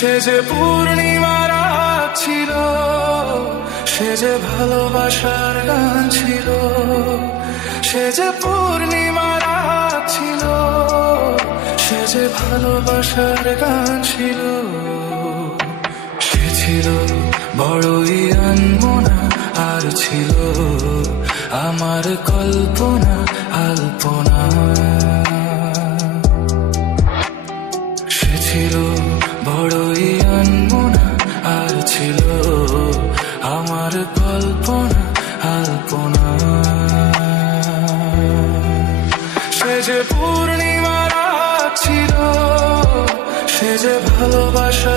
সে যে পূর্ণিমা রাত ছিল, সে যে ভালোবাসার গান ছিল। সে যে পূর্ণিমা রাত ছিল, সে যে ভালোবাসার গান ছিল। সে ছিল বড়ই আনমনা, আর ছিল আমার কল্পনা আলপনা। সে ছিল বড়ই আনমনা, আর ছিল আমার কল্পনা আলপনা। সে যে পূর্ণিমা রাত ছিল, সে যে ভালোবাসা